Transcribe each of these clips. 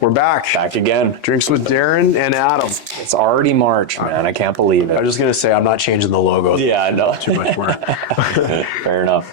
We're back. Back again. Drinks with Darren and Adam. It's already March, man. I can't believe it. I was just going to say, I'm not changing the logo. Yeah, I know. Too much work. Fair enough.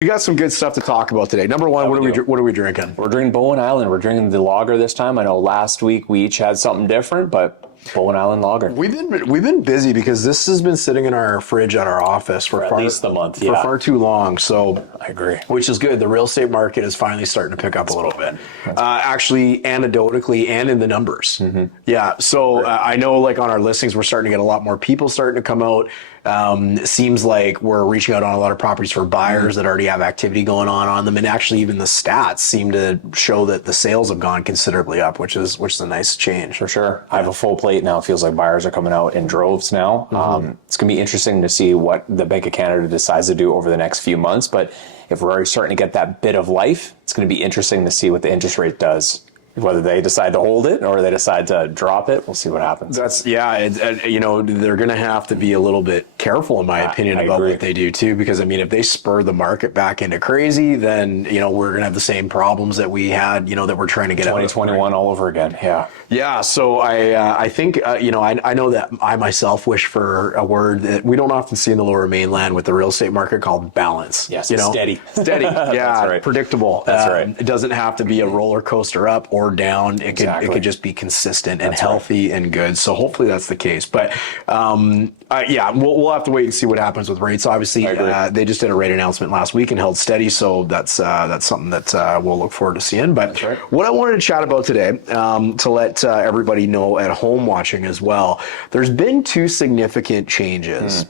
We got some good stuff to talk about today. Number one, what are we drinking? We're drinking Bowen Island. We're drinking the lager this time. I know last week we each had something different, but Bowen Island lager. We've been busy because this has been sitting in our fridge at our office for at least the month. For far too long. So I agree. Which is good. The real estate market is finally starting to pick up a little bit. Actually, anecdotally and in the numbers. Mm-hmm. Yeah. So I know, like on our listings, we're starting to get a lot more people starting to come out. It seems like we're reaching out on a lot of properties for buyers that already have activity going on them, and actually even the stats seem to show that the sales have gone considerably up, which is a nice change. For sure. I have a full plate now. It feels like buyers are coming out in droves now. Mm-hmm. It's going to be interesting to see what the Bank of Canada decides to do over the next few months, but if we're already starting to get that bit of life, it's going to be interesting to see what the interest rate does. Whether they decide to hold it or they decide to drop it, we'll see what happens. They're going to have to be a little bit careful, in my opinion, about what they do too. Because I mean, if they spur the market back into crazy, then we're going to have the same problems that we had. That we're trying to get 2021 all over again. Yeah. Yeah. So I think I know that I myself wish for a word that we don't often see in the Lower Mainland with the real estate market called balance. Yes. Steady. Steady. Yeah. That's right. Predictable. That's right. It doesn't have to be a roller coaster up or down. It could just be consistent and healthy and good. So hopefully that's the case. But we'll have to wait and see what happens with rates. Obviously, they just did a rate announcement last week and held steady. So that's something that we'll look forward to seeing. But what I wanted to chat about today, to let everybody know at home watching as well, there's been two significant changes.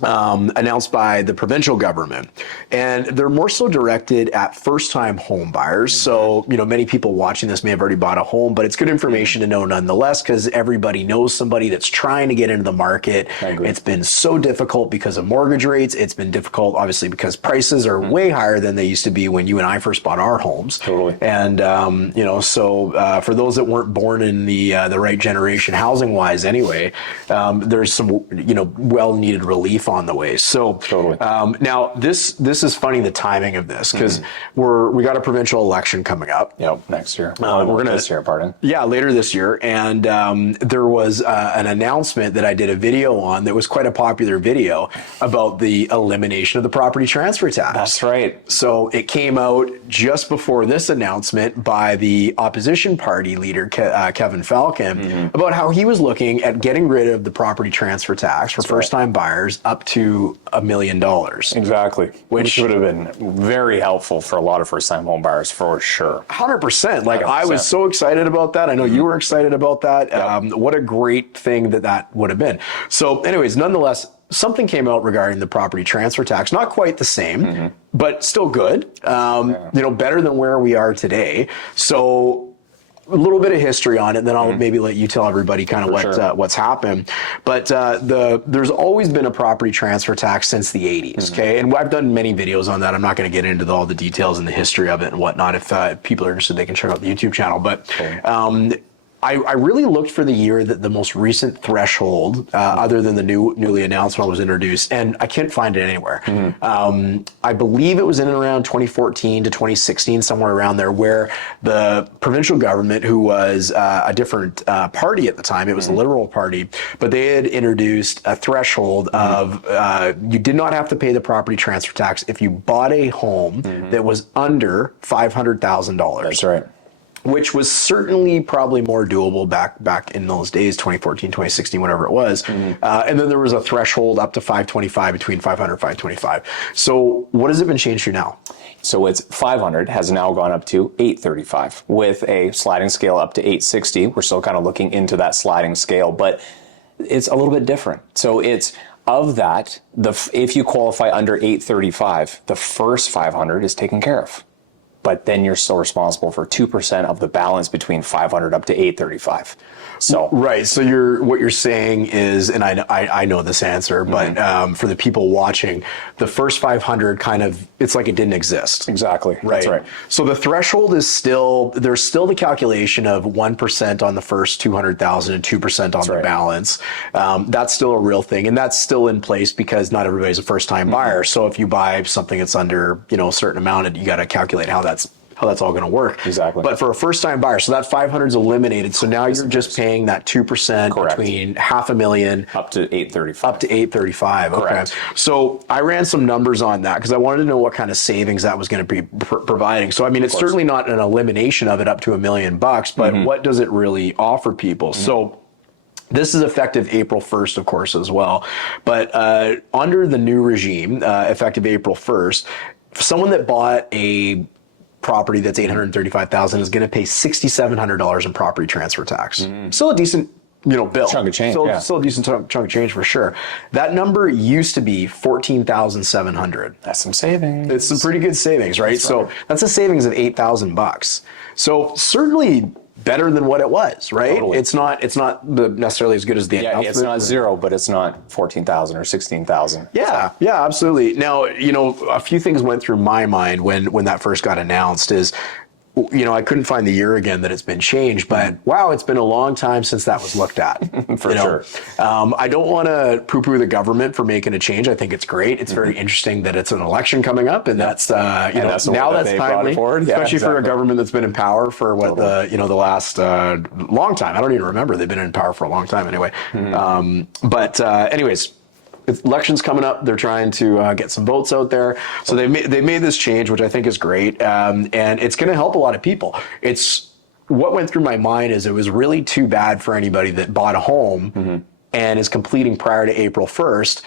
Announced by the provincial government, and they're more so directed at first-time home buyers. So, many people watching this may have already bought a home, but it's good information to know nonetheless, because everybody knows somebody that's trying to get into the market. It's been so difficult because of mortgage rates. It's been difficult, obviously, because prices are way higher than they used to be when you and I first bought our homes. Totally. And, for those that weren't born in the right generation, housing-wise anyway, there's some, well-needed relief on the way. So now this is funny, the timing of this, because we got a provincial election coming up. Yep, next year. Later this year. And there was an announcement that I did a video on that was quite a popular video about the elimination of the property transfer tax. That's right. So it came out just before this announcement by the opposition party leader, Kevin Falcon, about how he was looking at getting rid of the property transfer tax for first-time buyers up to $1 million. Exactly. Which would have been very helpful for a lot of first-time home buyers, for sure. 100%. Like, 100%. I was so excited about that. I know you were excited about that. Yep. What a great thing that would have been. So anyways, nonetheless, something came out regarding the property transfer tax. Not quite the same, but still good. Better than where we are today. So a little bit of history on it, then I'll maybe let you tell everybody kind of what's happened. But there's always been a property transfer tax since the 80s, okay? And I've done many videos on that. I'm not going to get into all the details and the history of it and whatnot. If people are interested, they can check out the YouTube channel. But I really looked for the year that the most recent threshold, other than the newly announced one, was introduced, and I can't find it anywhere. I believe it was in and around 2014 to 2016, somewhere around there, where the provincial government, who was a different party at the time, it was the Liberal Party, but they had introduced a threshold of you did not have to pay the property transfer tax if you bought a home that was under $500,000. That's right. Which was certainly probably more doable back in those days, 2014, 2016, whatever it was. And then there was a threshold up to 525, between 500 and 525. So what has it been changed to now? So it's 500 has now gone up to 835 with a sliding scale up to 860. We're still kind of looking into that sliding scale, but it's a little bit different. So it's of that, if you qualify under 835, the first 500 is taken care of. but then you're still responsible for 2% of the balance between 500 up to 835. So right. So what you're saying is, and I know this answer, but for the people watching, the first 500 kind of, it's like it didn't exist. exactly. Right. That's right. So the threshold is there's still the calculation of 1% on the first 200,000 and 2% on the right. balance. That's still a real thing. And that's still in place because not everybody's a first time buyer. So if you buy something that's under, a certain amount, you got to calculate how that's all going to work. Exactly. But for a first time buyer, so that 500 is eliminated. So now you're just paying that 2% Correct. between $500,000 Up to 835. up to 835. Correct. Okay. So I ran some numbers on that because I wanted to know what kind of savings that was going to be providing. So I mean, it's certainly not an elimination of it up to $1 million, but what does it really offer people? So this is effective April 1st, of course, as well. But under the new regime, effective April 1st, someone that bought a property that's $835,000 is going to pay $6,700 in property transfer tax. Still a decent, bill. Chunk of change, Still a decent chunk of change for sure. That number used to be $14,700. That's some savings. It's some pretty good savings, right? So that's a savings of $8,000. So certainly better than what it was, right? Totally. It's not necessarily as good as the announcement. It's not zero, but it's not 14,000 or 16,000. Yeah, absolutely. Now, a few things went through my mind when that first got announced is, I couldn't find the year again that it's been changed, but wow, it's been a long time since that was looked at. For sure. I don't want to poo-poo the government for making a change. I think it's great. It's very interesting that it's an election coming up, and that's that's now that's timely, especially for a government that's been in power for the last long time. I don't even remember. They've been in power for a long time anyway. But anyways. Elections coming up, they're trying to get some votes out there. So they made this change, which I think is great, and it's going to help a lot of people. What went through my mind is it was really too bad for anybody that bought a home and is completing prior to April 1st.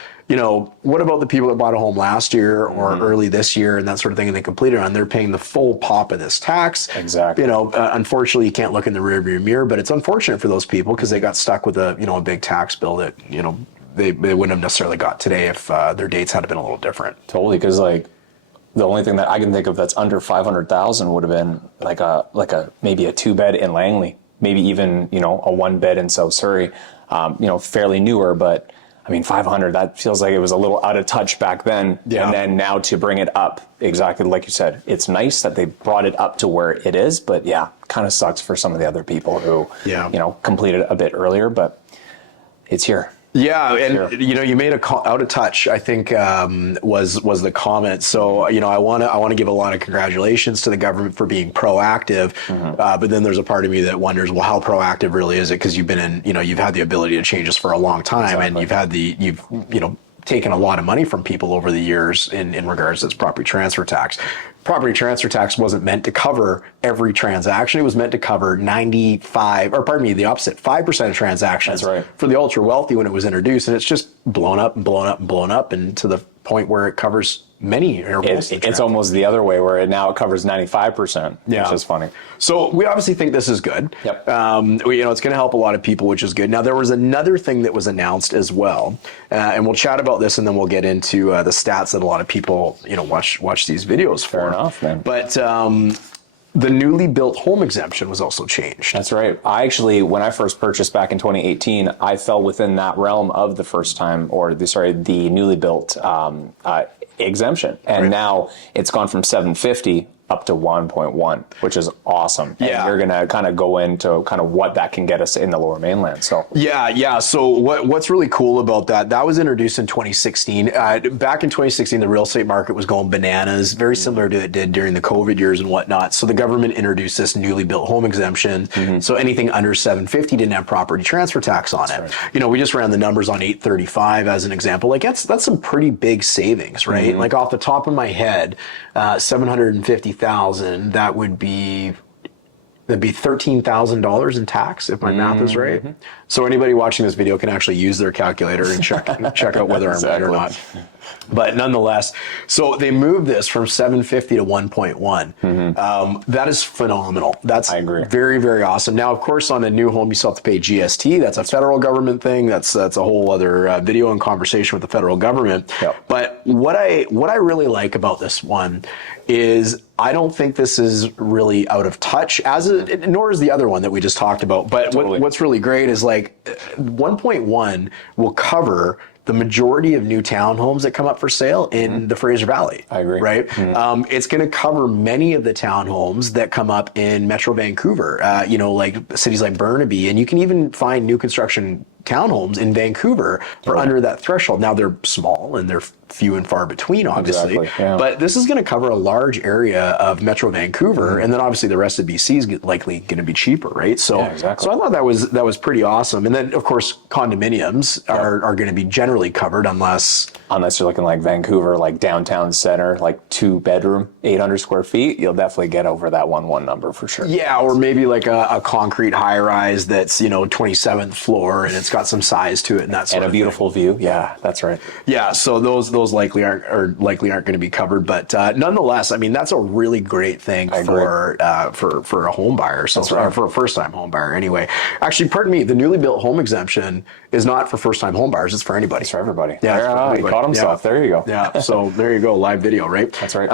What about the people that bought a home last year or early this year and that sort of thing, and they completed on? They're paying the full pop of this tax. Exactly. Unfortunately, you can't look in the rearview mirror, but it's unfortunate for those people because they got stuck with a big tax bill that they wouldn't have necessarily got today if their dates had been a little different. Totally, because the only thing that I can think of that's under 500,000 would have been like a maybe a 2-bed in Langley, maybe even a 1-bed in South Surrey, fairly newer, but I mean 500, that feels like it was a little out of touch back then. Yeah. And then now to bring it up, exactly like you said, it's nice that they brought it up to where it is, but yeah, kind of sucks for some of the other people who completed a bit earlier, but it's here. Yeah, and you made out of touch, I think, was the comment. So I want to give a lot of congratulations to the government for being proactive. But then there's a part of me that wonders, well, how proactive really is it? Because you've been you've had the ability to change this for a long time, and you've taken a lot of money from people over the years in regards to this property transfer tax. Property transfer tax wasn't meant to cover every transaction. It was meant to cover 5% of transactions. That's right. For the ultra wealthy when it was introduced, and it's just blown up and blown up and blown up, and to the point where it covers many or most. It's almost the other way where it covers 95%, which is funny. So we obviously think this is good. Yep. It's going to help a lot of people, which is good. Now there was another thing that was announced as well, and we'll chat about this, and then we'll get into the stats that a lot of people watch these videos for. Fair enough, man. But the newly built home exemption was also changed. That's right. I actually, when I first purchased back in 2018, I fell within that realm of the newly built exemption. And now it's gone from 750 up to 1.1, which is awesome. And you're going to kind of go into kind of what that can get us in the Lower Mainland. So So what's really cool about that was introduced in 2016. Back in 2016, the real estate market was going bananas, very similar to it did during the COVID years and whatnot. So the government introduced this newly built home exemption. So anything under 750 didn't have property transfer tax on it. Right. We just ran the numbers on 835 as an example. Like that's some pretty big savings, right? Like off the top of my head, 750,000, that would be $13,000 in tax if my math is right. So anybody watching this video can actually use their calculator and check out whether I'm right or not. But nonetheless, so they moved this from 750 to 1.1. That is phenomenal. That's I agree. Very, very awesome. Now, of course, on a new home, you still have to pay GST. That's a federal government thing. That's a whole other video and conversation with the federal government. Yep. But what I really like about this one is I don't think this is really out of touch, nor is the other one that we just talked about. But Totally. what's really great is like 1.1 will cover the majority of new townhomes that come up for sale in the Fraser Valley. I agree. Right? It's going to cover many of the townhomes that come up in Metro Vancouver, like cities like Burnaby. And you can even find new construction townhomes in Vancouver for under that threshold. Now, they're small and they're few and far between, obviously. Exactly, yeah. But this is going to cover a large area of Metro Vancouver. And then obviously the rest of BC is likely going to be cheaper, right? So, Yeah, exactly. so I thought that was pretty awesome. And then, of course, condominiums are going to be generally covered unless Unless you're looking like Vancouver, like downtown center, like 2-bedroom, 800 square feet, you'll definitely get over that 1.1 number for sure. Yeah, or maybe like a concrete high rise that's 27th floor and it's got some size to it and that sort And a of beautiful view. Yeah, that's right. Yeah, so those likely aren't going to be covered, but nonetheless, I mean that's a really great thing for a home buyer, so or for a first time home buyer anyway. Actually, pardon me, the newly built home exemption is not for first time home buyers; it's for anybody. It's for everybody. Yeah, it's for He everybody. caught himself. Yeah. There you go. Yeah, so there you go, live video, right? That's right.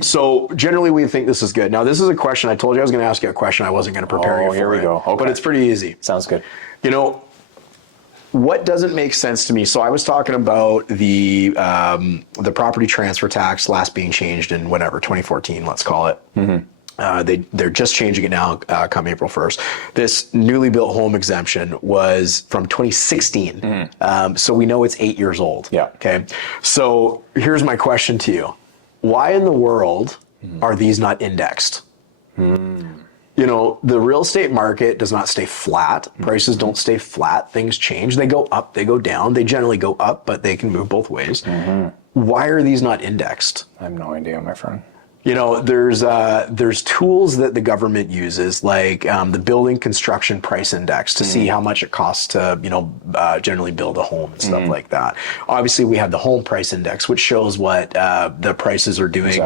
So generally, we think this is good. Now, this is a question. I told you I was going to ask you a question. I wasn't going to prepare you for here we it, go. Okay. but it's pretty easy. Sounds good. What doesn't make sense to me? So I was talking about the property transfer tax last being changed in whatever 2014, let's call it. Mm-hmm. They're just changing it now, come April 1st. This newly built home exemption was from 2016, so we know it's 8 years old. Yeah. Okay. So here's my question to you: why in the world are these not indexed? The real estate market does not stay flat. Prices don't stay flat. Things change. They go up, they go down. They generally go up, but they can move both ways. Why are these not indexed? I have no idea, my friend. There's tools that the government uses, like the building construction price index, to see how much it costs to, generally build a home and stuff like that. Obviously, we have the home price index, which shows what the prices are doing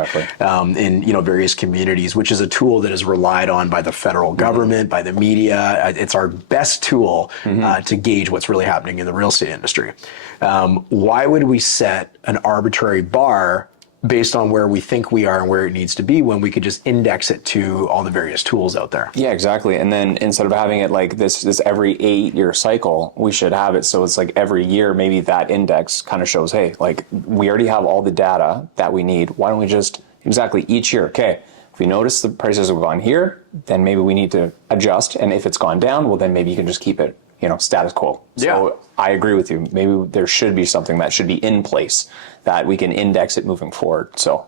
in various communities, which is a tool that is relied on by the federal government, by the media. It's our best tool to gauge what's really happening in the real estate industry. Why would we set an arbitrary bar based on where we think we are and where it needs to be when we could just index it to all the various tools out there? Yeah, exactly. And then instead of having it like this every 8-year cycle, we should have it so it's like every year, maybe that index kind of shows, hey, like we already have all the data that we need. Why don't we just each year, okay, if we notice the prices have gone here, then maybe we need to adjust. And if it's gone down, well, then maybe you can just keep it, status quo. So I agree with you. Maybe there should be something that should be in place that we can index it moving forward. So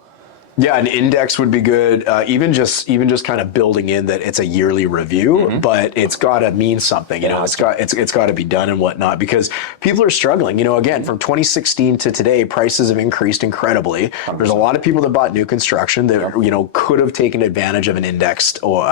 yeah, an index would be good. Even just kind of building in that it's a yearly review, but it's got to mean something. It's got to be done and whatnot, because people are struggling. Again, from 2016 to today, prices have increased incredibly. 100%. There's a lot of people that bought new construction that could have taken advantage of an indexed or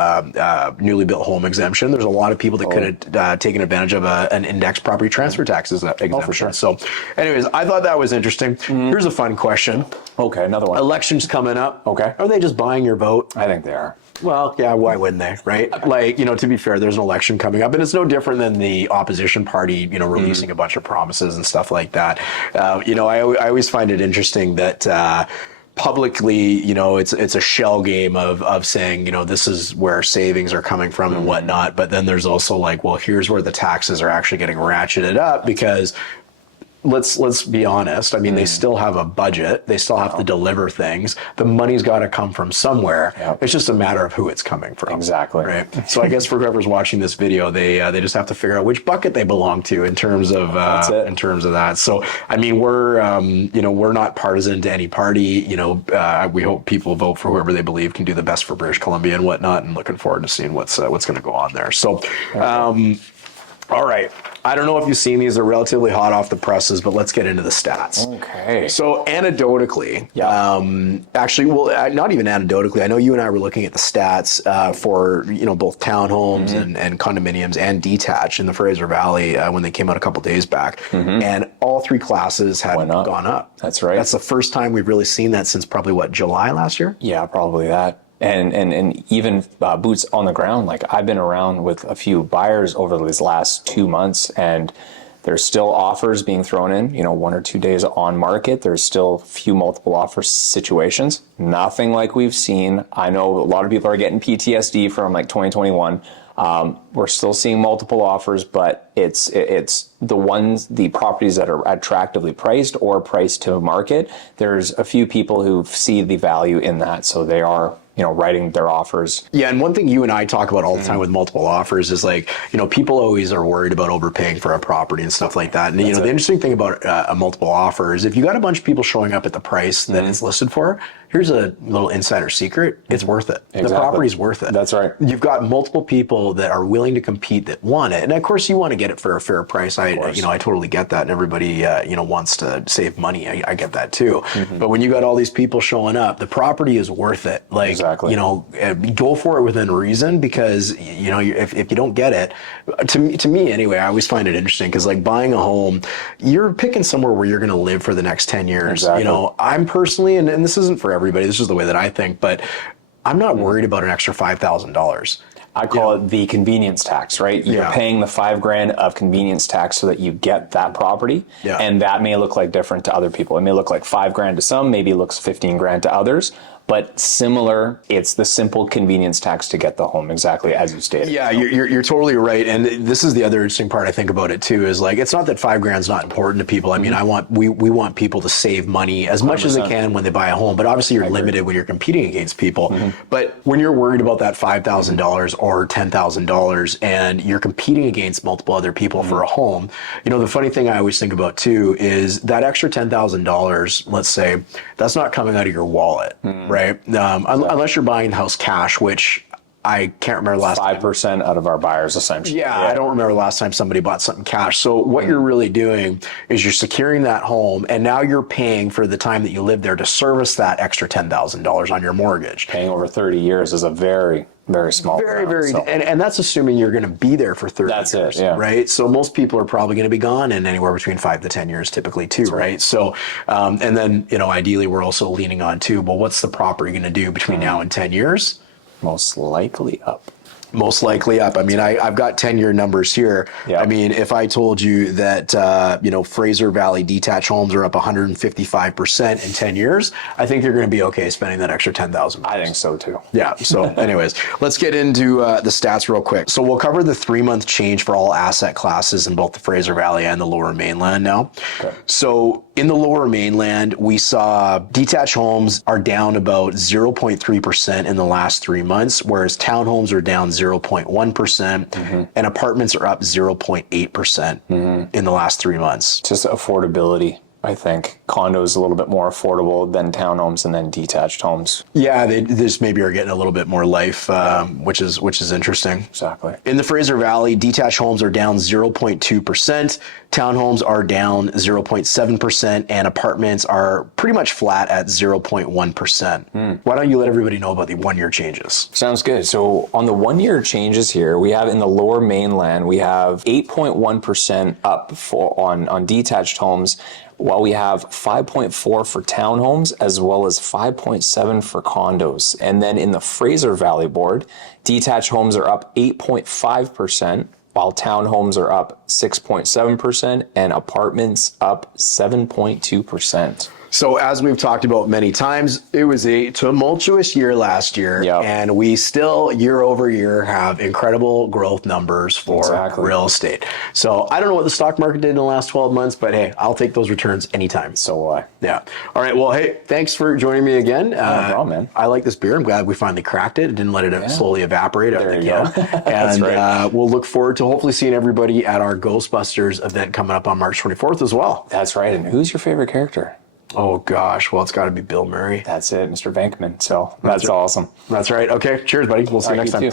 newly built home exemption. There's a lot of people that could have taken advantage of an indexed property transfer taxes exemption. Oh, for sure. So, anyways, I thought that was interesting. Here's a fun question. Okay, another one. Elections coming up. Okay. Are they just buying your vote? I think they are. Well, yeah, why wouldn't they, right? Like, to be fair, there's an election coming up, and it's no different than the opposition party, releasing a bunch of promises and stuff like that. I always find it interesting that publicly, it's a shell game of saying, this is where savings are coming from and whatnot. But then there's also like, well, here's where the taxes are actually getting ratcheted up, because let's be honest. I mean, they still have a budget. They still have to deliver things. The money's got to come from somewhere. Yep. It's just a matter of who it's coming from. Exactly. Right. So I guess for whoever's watching this video, they just have to figure out which bucket they belong to in terms of that. So I mean, we're not partisan to any party. We hope people vote for whoever they believe can do the best for British Columbia and whatnot. And looking forward to seeing what's going to go on there. So, all right. I don't know if you've seen these. They're relatively hot off the presses, but let's get into the stats. Okay. So anecdotally, actually, well, not even anecdotally. I know you and I were looking at the stats for both townhomes and condominiums and detached in the Fraser Valley when they came out a couple days back, and all three classes had gone up. That's right. That's the first time we've really seen that since probably July last year. Yeah, probably that. And even boots on the ground. Like I've been around with a few buyers over these last 2 months, and there's still offers being thrown in, 1 or 2 days on market. There's still a few multiple offer situations. Nothing like we've seen. I know a lot of people are getting PTSD from 2021. We're still seeing multiple offers, but it's the properties that are attractively priced or priced to market. There's a few people who see the value in that, so they are writing their offers. Yeah, and one thing you and I talk about all the time with multiple offers is people always are worried about overpaying for a property and stuff like that. And the interesting thing about a multiple offer is if you got a bunch of people showing up at the price that it's listed for, here's a little insider secret: it's worth it. Exactly. The property's worth it. That's right. You've got multiple people that are willing to compete that want it, and of course you want to get it for a fair price. I totally get that, and everybody wants to save money. I get that too. But when you got all these people showing up, the property is worth it. Exactly. Go for it within reason, because if you don't get it, to me anyway, I always find it interesting because buying a home, you're picking somewhere where you're going to live for the next 10 years. Exactly. I'm personally, and this isn't for everybody, this is the way that I think, but I'm not worried about an extra $5,000. I call it the convenience tax, right? You're paying the $5,000 of convenience tax so that you get that property. Yeah. And that may look different to other people. It may look like $5,000 to some, maybe it looks $15,000 to others. But similar, it's the simple convenience tax to get the home, exactly as you stated. Yeah, you're totally right. And this is the other interesting part I think about it too, is it's not that $5,000 is not important to people. I mean, we want people to save money as much 100%. As they can when they buy a home, but obviously you're limited when you're competing against people. But when you're worried about that $5,000 or $10,000 and you're competing against multiple other people for a home, the funny thing I always think about too is that extra $10,000, let's say, that's not coming out of your wallet, right? Unless you're buying the house cash, which I can't remember last 5% out of our buyers, essentially. Yeah, I don't remember last time somebody bought something cash. So what you're really doing is you're securing that home, and now you're paying for the time that you live there to service that extra $10,000 on your mortgage. Paying over 30 years is a very, very small amount. And that's assuming you're going to be there for 30 years. That's it, right? So most people are probably going to be gone in anywhere between 5 to 10 years typically too, right? So, and then, ideally we're also leaning on too, well, what's the property going to do between now and 10 years? Most likely up. Most likely up. I mean, I've got 10-year numbers here. Yep. I mean, if I told you that, Fraser Valley detached homes are up 155% in 10 years, I think you're going to be okay spending that extra $10,000. I think so too. Yeah. So anyways, let's get into the stats real quick. So we'll cover the 3-month change for all asset classes in both the Fraser Valley and the Lower Mainland now. Okay. So in the Lower Mainland, we saw detached homes are down about 0.3% in the last 3 months, whereas townhomes are down 0.1%, and apartments are up 0.8% in the last 3 months. Just affordability. I think condos a little bit more affordable than townhomes and then detached homes. Yeah, they just maybe are getting a little bit more life, which is interesting. Exactly. In the Fraser Valley, detached homes are down 0.2%, townhomes are down 0.7%, and apartments are pretty much flat at 0.1%. Why don't you let everybody know about the 1-year changes? Sounds good. So on the 1-year changes here, we have in the Lower Mainland, we have 8.1% up on detached homes, while we have 5.4 for townhomes as well as 5.7 for condos. And then in the Fraser Valley board, detached homes are up 8.5%, while townhomes are up 6.7% and apartments up 7.2%. So as we've talked about many times, it was a tumultuous year last year, and we still year over year have incredible growth numbers for real estate. So I don't know what the stock market did in the last 12 months, but hey, I'll take those returns anytime. So will I. Yeah. All right. Well, hey, thanks for joining me again. No problem, man. I like this beer. I'm glad we finally cracked it. It didn't let it slowly evaporate out of the can. And we'll look forward to hopefully seeing everybody at our Ghostbusters event coming up on March 24th as well. That's right. And who's your favorite character? Oh, gosh. Well, it's got to be Bill Murray. That's it, Mr. Venkman. So that's awesome. That's right. Okay. Cheers, buddy. We'll see you next time.